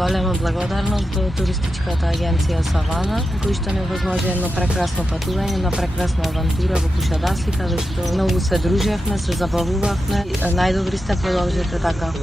голема благодарност до туристичката агенција Савана, кои што не возможи едно прекрасно патување, една прекрасна авантура во Кушадаси, каде што многу се дружевме, се забавувавме. Најдобри сте, продолжете така.